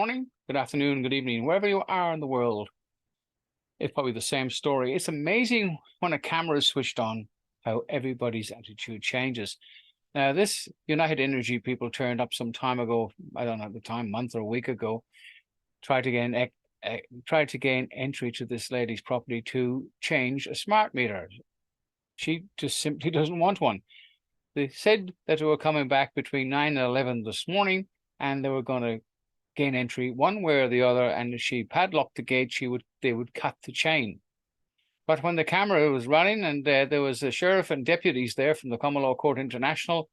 morning, good afternoon, good evening, wherever you are in the world. It's probably the same story. It's amazing when a camera is switched on, how everybody's attitude changes. Now, this United Energy people turned up some time ago, I don't know the time, month or a week ago, tried to gain entry to this lady's property to change a smart meter. She just simply doesn't want one. They said that they were coming back between 9 and 11 this morning, and they were going to gain entry one way or the other, and if she padlocked the gate, they would cut the chain. But when the camera was running and there was a sheriff and deputies there from the Common Law Court International,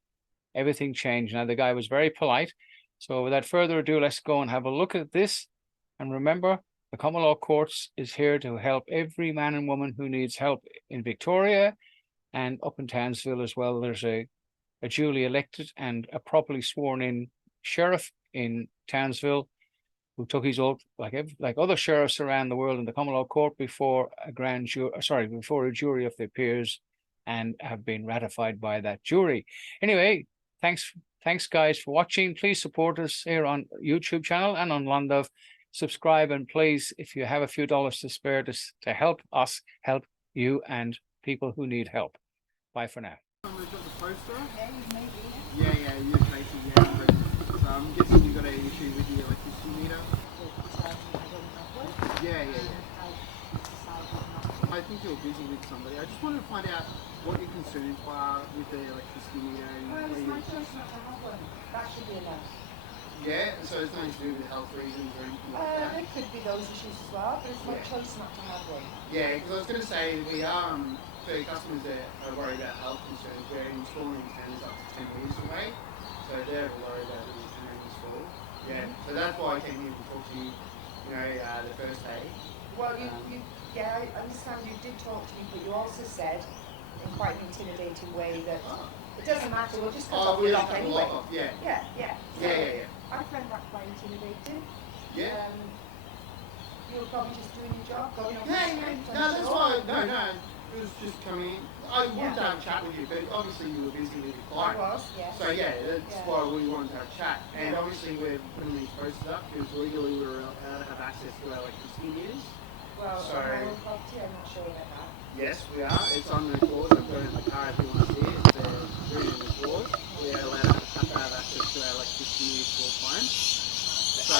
everything changed. Now, the guy was very polite. So without further ado, let's go and have a look at this. And remember, the Common Law Courts is here to help every man and woman who needs help in Victoria and up in Townsville as well. There's a duly elected and a properly sworn in sheriff in Townsville who took his oath like other sheriffs around the world in the Common Law Court before before a jury of their peers, and have been ratified by that jury. Anyway, thanks guys for watching. Please support us here on YouTube channel and on Londove. Subscribe, and please, if you have a few dollars to spare, to help us help you and people who need help. Bye for now. Yeah, you're facing the outbreak. So I'm guessing you've got an issue with the electricity meter. Yeah. I think you're busy with somebody. I just wanted to find out what your concerns are with the electricity meter. Well, it's my choice not to have one. That should be enough. Yeah, so it's nothing to do with health reasons or anything like that? There could be those issues as well, but it's my choice not to have one. Yeah, because I was going to say, we are, for customers that are worried about health concerns, we're installing antennas up to 10 metres away, so they're worried about the antenna installed. Yeah, so that's why I came here to talk to you, the first day. Well, I understand you did talk to me, but you also said, in quite an intimidating way, that it doesn't matter, we'll just cut off your lock anyway. Yeah. I find that quite intimidating. Yeah. You were probably just doing your job, going on the Yeah. street. No, that's why. No. It was just coming in. I wanted to have a chat with you, but obviously you were busy with your client. I was, yes. So that's why we wanted to have a chat. And obviously we're putting these posters up because legally we're allowed to have access to our electricity meters. Well, on my own property, I'm not sure about that. Yes, we are. It's on the clause. I've got it in the car if you want to see it. It's written in the clause. We are allowed to have access to our electricity meters for time. So,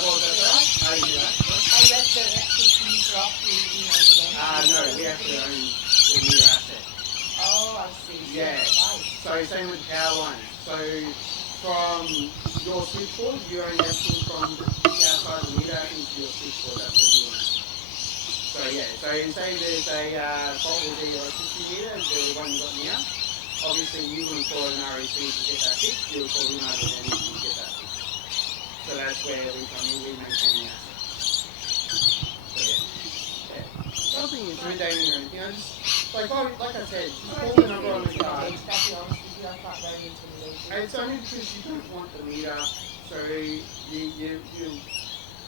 What was that, sorry? how do you do that? I read the electricity meter off the email today. No, we have to own the meter asset. Oh, I see. Yeah. Right. So same with power lines. So from your switchboard, you own everything from outside the meter into your switchboard. That's what you own. So say there's a fault with the electricity meter, the one you got now. Obviously, you wouldn't call an REC to get that fixed. You would call United Energy to get that fixed. So that's where we come in. We maintain the assets. So nothing intimidating or anything. I just like I said, just call the number on the card. To be honest with you, I find very intimidating. It's only because you don't want the meter, so you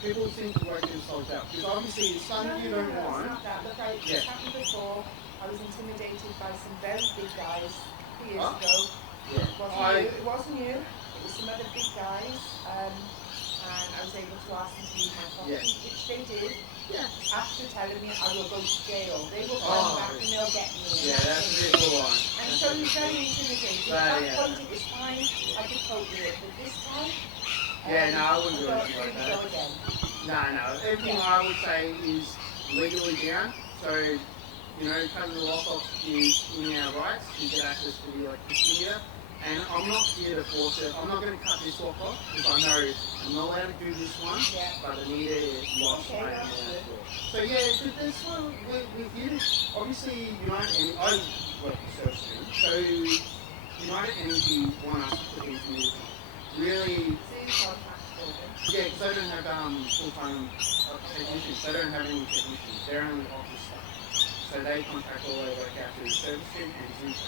people seem to work themselves out. Because obviously it's something you don't want. It's not that. Look, it's happened before. I was intimidated by some very big guys years ago. Yeah. It wasn't you. It was some other big guys. And I was able to ask them to leave my property, which they did. Yeah. After telling me I will go to jail. They will come back and they'll get me. Yeah, that's a bit full on. And so it was very intimidating. At that point it was fine. I could cope with it. But this time, no, I wouldn't do anything like go that. again. No. Everything I would say is legally down. So, cutting the lock off is in our rights to get access to the electricity meter. And I'm not here to force it. I'm not going to cut this lock off because I know I'm not allowed to do this one. But the meter is lost. So but this one with you, obviously United Energy, I work for Service Stream, so United Energy want us to put these meters on. Really, because they don't have full-time technicians. They don't have any technicians. They're only office staff. So they contract all their work out through Service Stream and Zinco.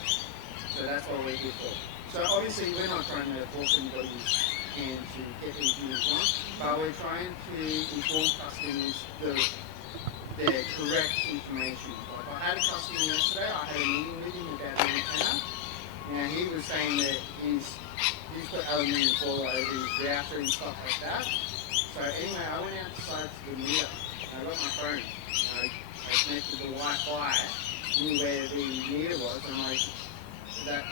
So that's what we're here for. So obviously we're not trying to force anybody's hand to get these units on, but we're trying to inform customers the correct information. Like I had a customer yesterday, I had a meeting with him about the antenna, Now he was saying that he's put aluminium foil over his router and stuff like that. So anyway, I went outside to the meter. I got my phone. I connected the Wi-Fi near where the meter was, and that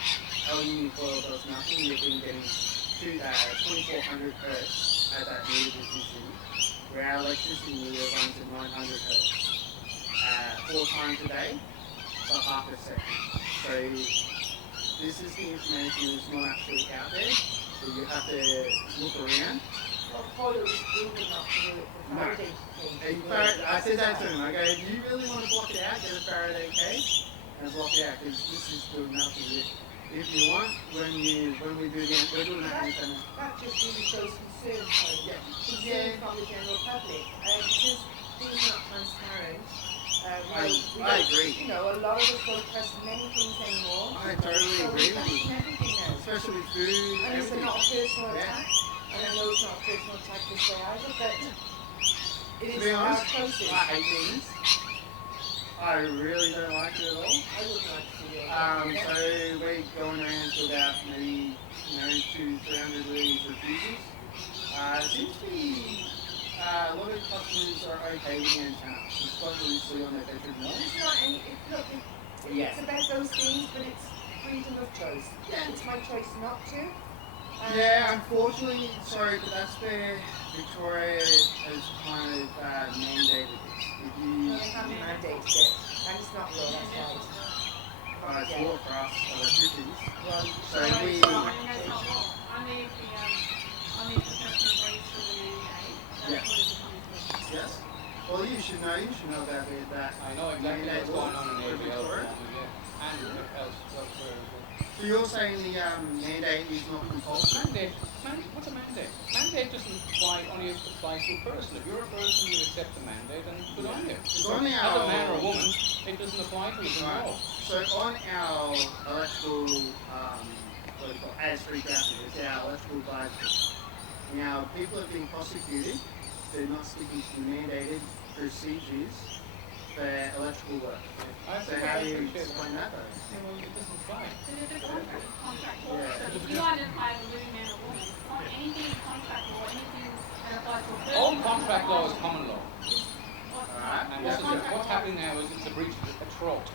aluminium foil does nothing. You've been getting 2400 hertz at that meter position, where our electricity meter runs at 900 hertz 4 times a day for half a second. So this is the information that's not actually out there, so you have to look around. Well, Paul was building up to do it for Faraday cage. I said that to him. I go, if you really want to block it out, get a Faraday cage and block it out, because this is good enough to do. If you want, when we do the we're doing that in that just really shows concern, concern from the general public, because things are not transparent. I agree. You know, a lot of us don't trust many things anymore. I totally agree with you. Everything now. Especially with food. And it's not a personal attack. And I know it's not a personal attack this way either, but it is our process. I hate things. I really don't like it at all. I wouldn't like to see it. So we're going around to about maybe 200-300 litres of fuses. Seems to be a lot of customers are okay with the antenna. It's quite loosely on their bedroom wall. It's not any, it's about those things, but it's freedom of choice. Yeah. It's my choice not to. Yeah, unfortunately, sorry, but that's where Victoria has kind of mandated this. They haven't mandated it, and it's not law, that's right. It's law for us electricians. Well, So we... Yes? Well, you should know about that. I know exactly what's going on in ABL. And elsewhere. So you're saying the mandate is not compulsory? What's a mandate? Mandate doesn't only apply to a person. If you're a person, you accept the mandate and good on you. It's on As a man or a woman, it doesn't apply to us at all. So on our electrical, as frequency, it's our electrical budget. Now, people have been prosecuted. They're not sticking to the mandated procedures for electrical work. So how do you explain that though? Well, it doesn't apply. There's a contract law. So if you identify as a living man or woman, not anything in contract law, anything that applies to a person. All contract law is common law. Alright. And what's happening now is it's a breach of a troth.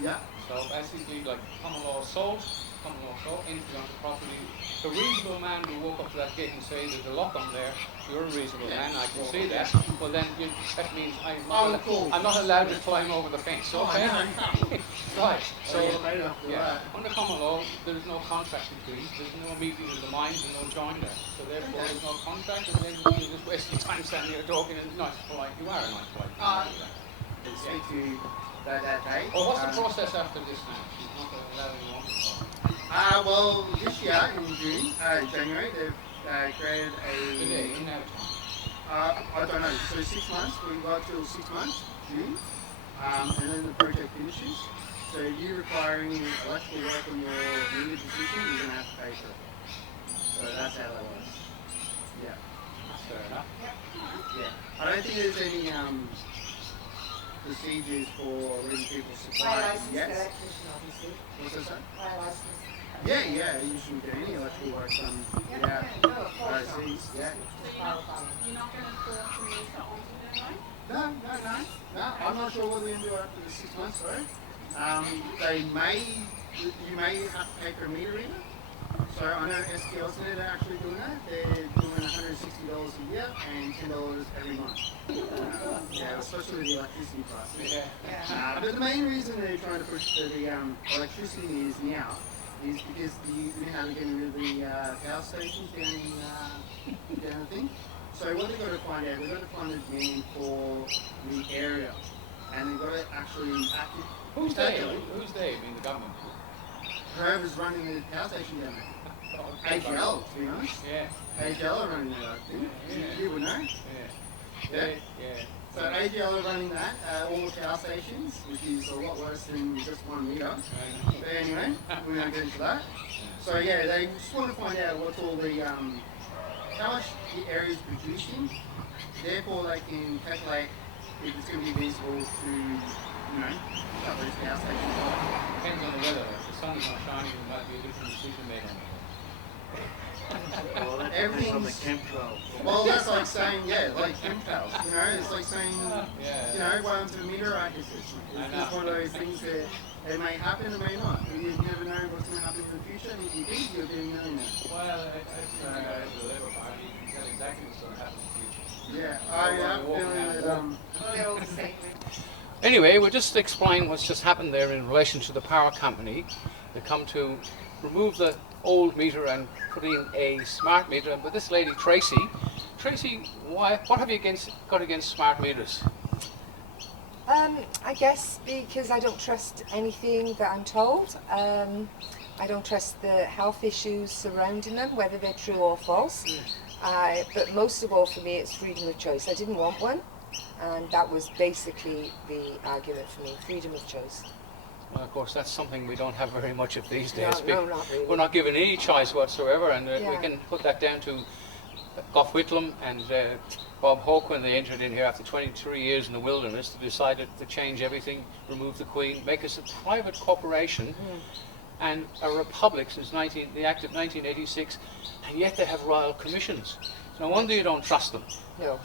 Yeah. So basically, like common law assault, entry onto property. The reasonable man will walk up to that gate and say, "There's a lock on there. You're a reasonable man. I can see that." Well, then that means I'm not allowed to climb over the fence. Okay. Right. So under common law, there is no contract between. There's no meeting of the minds and no joinder. So therefore, there's no contract, and then you're just wasting time standing here talking and nice polite. You are a nice polite. Speak to you that day. Well, what's the process after this now? She's not allowed anyone. Well, this year in January, they've created Today, a. in our I don't know. So 6 months. We've got till 6 months, June, and then the project finishes. So if you require any electrical work on your meter position, you're going to have to pay for it. So that's how that works. Yeah. That's fair enough. Yeah. I don't think there's any procedures for letting people My supply licensed yet. electrician, obviously. What's that, sir? My licensed. Yeah, you shouldn't get any electrical work done. Yeah. No, of course not. Overseas, yeah. So you're not going to force the meter onto their line? No. I'm not sure what they're going to do after the 6 months, though. You may have to pay for a meter reader. So I know STL's they're actually doing that. They're doing $160 a year and $10 every month. Yeah, especially with the electricity price. Yeah. But the main reason they're trying to push for the electricity meters now is because we have to get rid of the power stations down the thing. So what they've got to find out, they've got to find a demand for the area. And they've got to actually Who's they? Who's they? I mean, the government. Whoever's running the power station down there. AGL, to be honest. Yeah. AGL are running that, I think. You would know. Yeah. So AGL are running that, all the power stations, which is a lot worse than just 1 meter. But anyway, we won't get into that. So yeah, they just want to find out what's all the, how much the area is producing. Therefore, they can calculate if it's going to be feasible to, shut those power stations off. Depends on the weather. sun's not shining, there might be a different decision made on it. Well, that depends on the chemtrails. Well, that's like saying, like chemtrails, you know, it's like saying, Yeah. you know, what happened to the meteorite decision. It's just one of those things that it may happen, it may not. You never know what's going to happen in the future, and if you think you're doing millionaire. Well, I think when I got into the Labour Party, you can tell exactly what's going to happen in the future. Yeah, I have a feeling that, Well, they're all the same. Anyway, we'll just explain what's just happened there in relation to the power company. They come to remove the old meter and put in a smart meter. And with this lady, Tracy, what have you got against smart meters? I guess because I don't trust anything that I'm told. I don't trust the health issues surrounding them, whether they're true or false. But most of all for me, it's freedom of choice. I didn't want one, and that was basically the argument for me, freedom of choice. Well, of course, that's something we don't have very much of these days. No, not really. We're not given any choice whatsoever, and we Yeah. can put that down to Gough Whitlam and Bob Hawke when they entered in here after 23 years in the wilderness to decide to change everything, remove the Queen, make us a private corporation and a republic since the Act of 1986, and yet they have royal commissions. No wonder you don't trust them. No.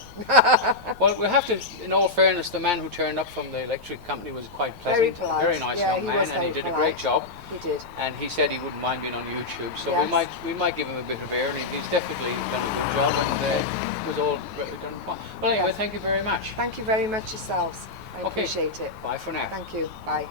Well, we have to, in all fairness, the man who turned up from the electric company was quite Very pleasant, polite. very nice Yeah, young he man, was and he very did a polite. great job. He did. And he said he wouldn't mind being on YouTube, so Yes. we might give him a bit of air. He's definitely done a good job, and it was all done fine. Well, anyway, Yes. thank you very much. Thank you very much yourselves. I Okay. appreciate it. Bye for now. Thank you. Bye.